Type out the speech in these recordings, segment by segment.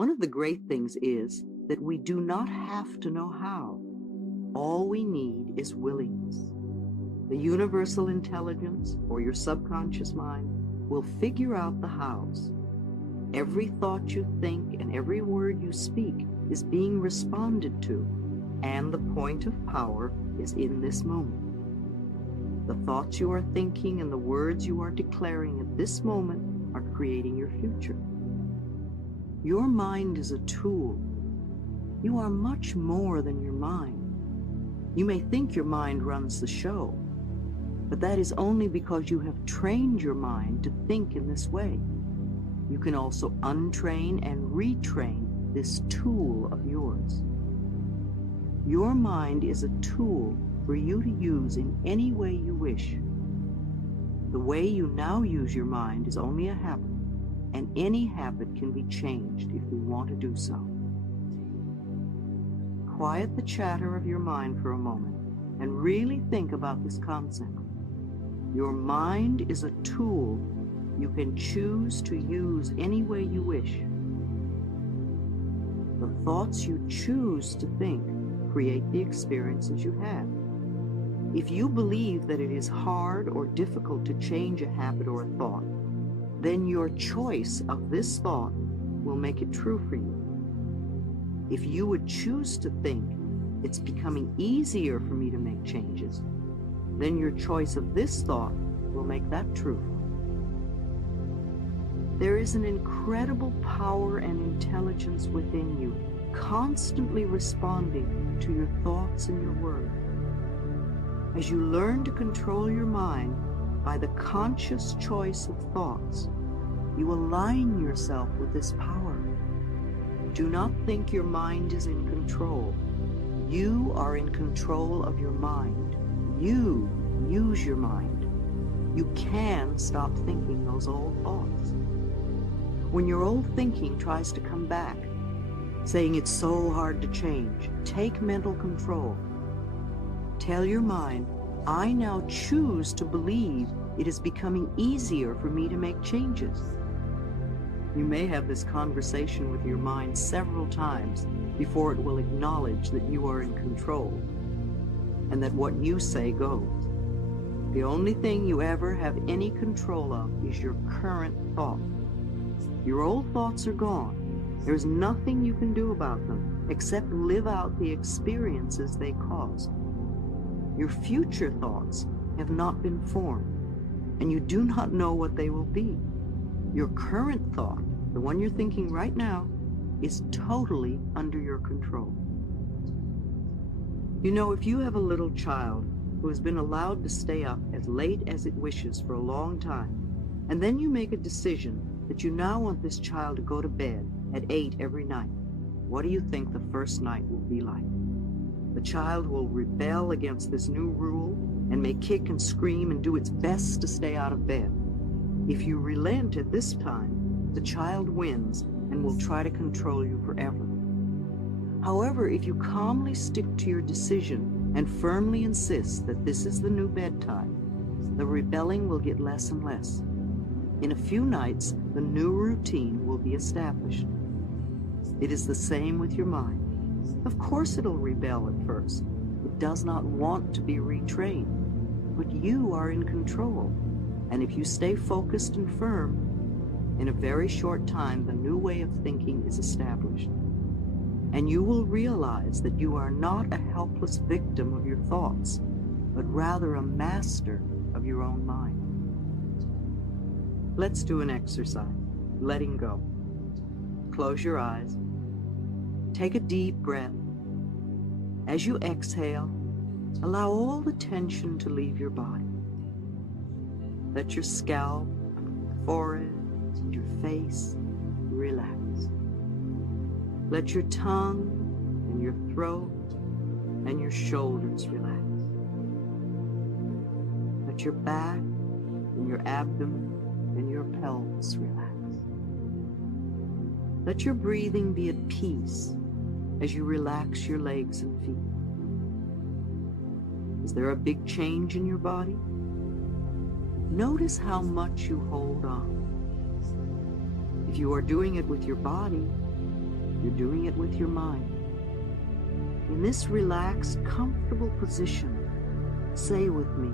One of the great things is that we do not have to know how. All we need is willingness. The universal intelligence, or your subconscious mind, will figure out the hows. Every thought you think and every word you speak is being responded to, and the point of power is in this moment. The thoughts you are thinking and the words you are declaring at this moment are creating your future. Your mind is a tool. You are much more than your mind. You may think your mind runs the show, but that is only because you have trained your mind to think in this way. You can also untrain and retrain this tool of yours. Your mind is a tool for you to use in any way you wish. The way you now use your mind is only a habit, and any habit can be changed if we want to do so. Quiet the chatter of your mind for a moment and really think about this concept. Your mind is a tool you can choose to use any way you wish. The thoughts you choose to think create the experiences you have. If you believe that it is hard or difficult to change a habit or a thought, then your choice of this thought will make it true for you. If you would choose to think, it's becoming easier for me to make changes, then your choice of this thought will make that true. There is an incredible power and intelligence within you, constantly responding to your thoughts and your words. As you learn to control your mind by the conscious choice of thoughts, you align yourself with this power. Do not think your mind is in control. You are in control of your mind. You use your mind. You can stop thinking those old thoughts. When your old thinking tries to come back, saying it's so hard to change, take mental control. Tell your mind, I now choose to believe it is becoming easier for me to make changes. You may have this conversation with your mind several times before it will acknowledge that you are in control and that what you say goes. The only thing you ever have any control of is your current thought. Your old thoughts are gone. There's nothing you can do about them except live out the experiences they caused. Your future thoughts have not been formed, and you do not know what they will be. Your current thought, the one you're thinking right now, is totally under your control. You know, if you have a little child who has been allowed to stay up as late as it wishes for a long time, and then you make a decision that you now want this child to go to bed at 8 every night, what do you think the first night will be like? The child will rebel against this new rule and may kick and scream and do its best to stay out of bed. If you relent at this time, the child wins and will try to control you forever. However, if you calmly stick to your decision and firmly insist that this is the new bedtime, the rebelling will get less and less. In a few nights, the new routine will be established. It is the same with your mind. Of course it'll rebel at first. It does not want to be retrained, but you are in control. And if you stay focused and firm, in a very short time, the new way of thinking is established. And you will realize that you are not a helpless victim of your thoughts, but rather a master of your own mind. Let's do an exercise, letting go. Close your eyes. Take a deep breath. As you exhale, allow all the tension to leave your body. Let your scalp, forehead, and your face relax. Let your tongue and your throat and your shoulders relax. Let your back and your abdomen and your pelvis relax. Let your breathing be at peace as you relax your legs and feet. Is there a big change in your body? Notice how much you hold on. If you are doing it with your body, You're doing it with your mind. In this relaxed, comfortable position, say with me,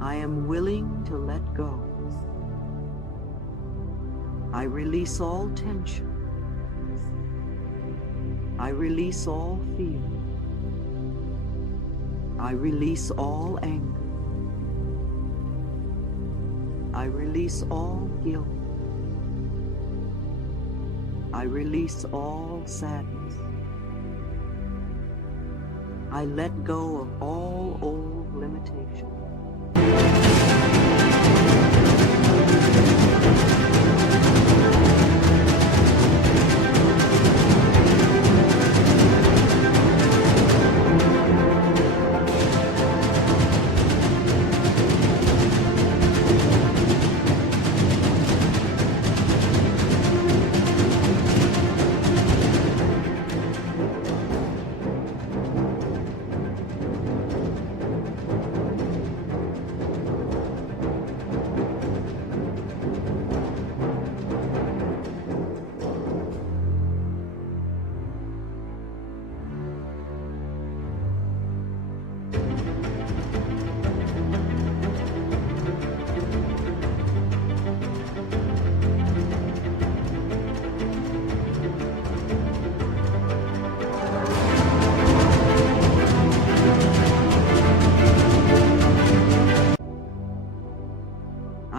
I am willing to let go. I release all tension. I release all fear. I release all anger. I release all guilt. I release all sadness. I let go of all old limitations.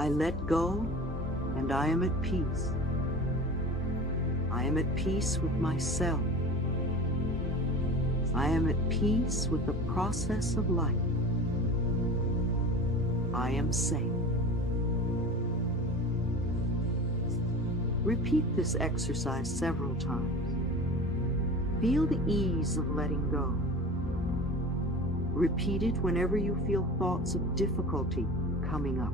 I let go, and I am at peace. I am at peace with myself. I am at peace with the process of life. I am safe. Repeat this exercise several times. Feel the ease of letting go. Repeat it whenever you feel thoughts of difficulty coming up.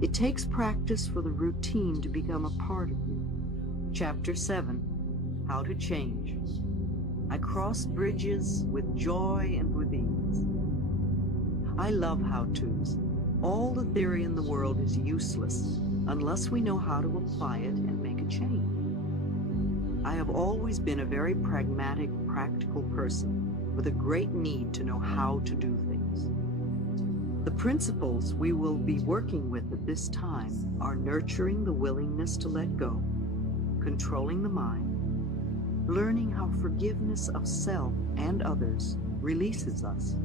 It takes practice for the routine to become a part of you. Chapter 7, How to Change. I cross bridges with joy and with ease. I love how-tos. All the theory in the world is useless unless we know how to apply it and make a change. I have always been a very pragmatic, practical person with a great need to know how to do things. The principles we will be working with at this time are nurturing the willingness to let go, controlling the mind, learning how forgiveness of self and others releases us,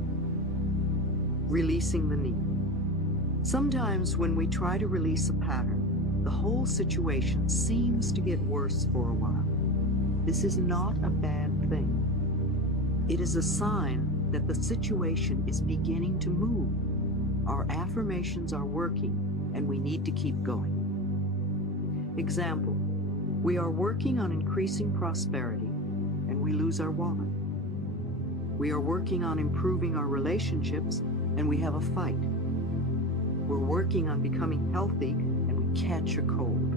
releasing the need. Sometimes when we try to release a pattern, the whole situation seems to get worse for a while. This is not a bad thing. It is a sign that the situation is beginning to move. Our affirmations are working, and we need to keep going. Example, we are working on increasing prosperity, and we lose our wallet. We are working on improving our relationships, and we have a fight. We're working on becoming healthy, and we catch a cold.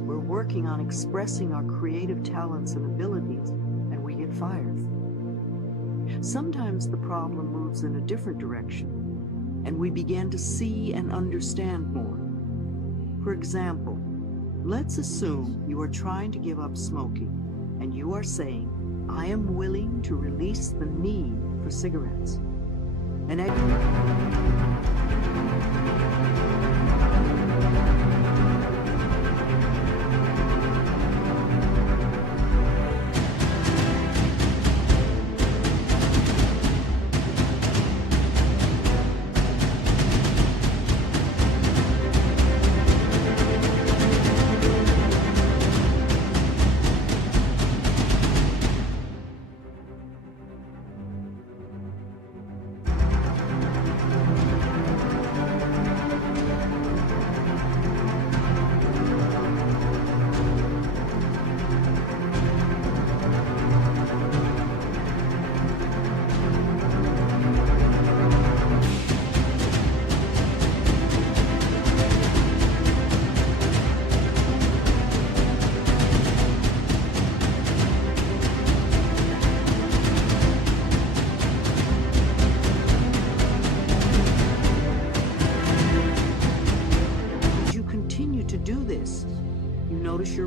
We're working on expressing our creative talents and abilities, and we get fired. Sometimes the problem moves in a different direction, and we begin to see and understand more. For example, let's assume you are trying to give up smoking, and you are saying, I am willing to release the need for cigarettes. And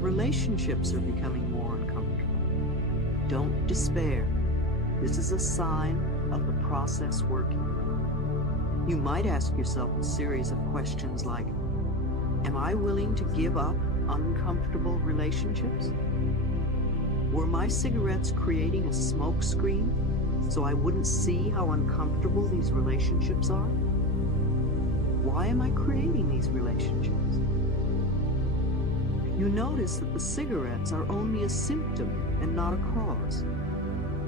relationships are becoming more uncomfortable. Don't despair. This is a sign of the process working. You might ask yourself a series of questions like, am I willing to give up uncomfortable relationships? Were my cigarettes creating a smoke screen so I wouldn't see how uncomfortable these relationships are? Why am I creating these relationships? You notice that the cigarettes are only a symptom and not a cause.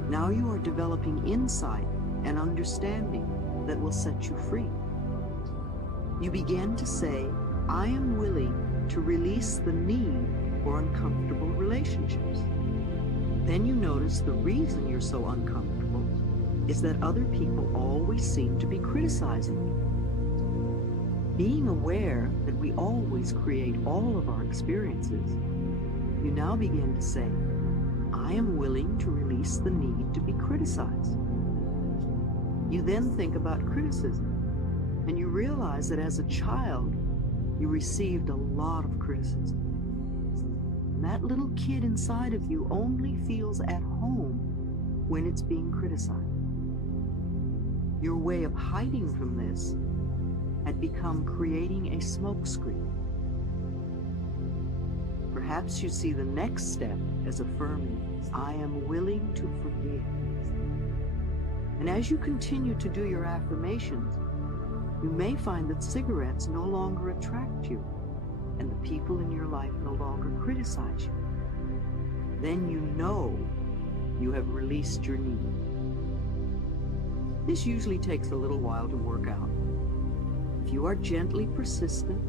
Now you are developing insight and understanding that will set you free. You begin to say, I am willing to release the need for uncomfortable relationships. Then you notice the reason you're so uncomfortable is that other people always seem to be criticizing you. Being aware that we always create all of our experiences, you now begin to say, I am willing to release the need to be criticized. You then think about criticism, and you realize that as a child, you received a lot of criticism. And that little kid inside of you only feels at home when it's being criticized. Your way of hiding from this had become creating a smokescreen. Perhaps you see the next step as affirming, I am willing to forgive. And as you continue to do your affirmations, you may find that cigarettes no longer attract you, and the people in your life no longer criticize you. Then you know you have released your need. This usually takes a little while to work out. If you are gently persistent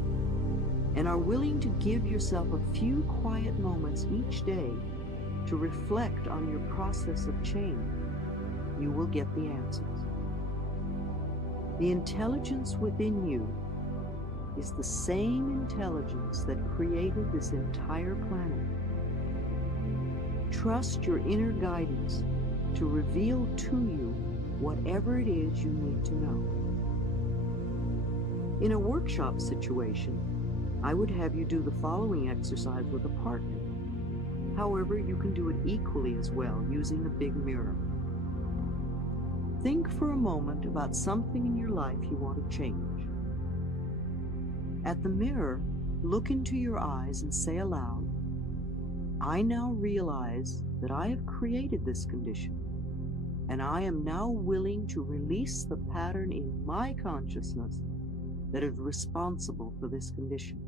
and are willing to give yourself a few quiet moments each day to reflect on your process of change, you will get the answers. The intelligence within you is the same intelligence that created this entire planet. Trust your inner guidance to reveal to you whatever it is you need to know. In a workshop situation, I would have you do the following exercise with a partner. However, you can do it equally as well using a big mirror. Think for a moment about something in your life you want to change. At the mirror, look into your eyes and say aloud, I now realize that I have created this condition, and I am now willing to release the pattern in my consciousness that is responsible for this condition.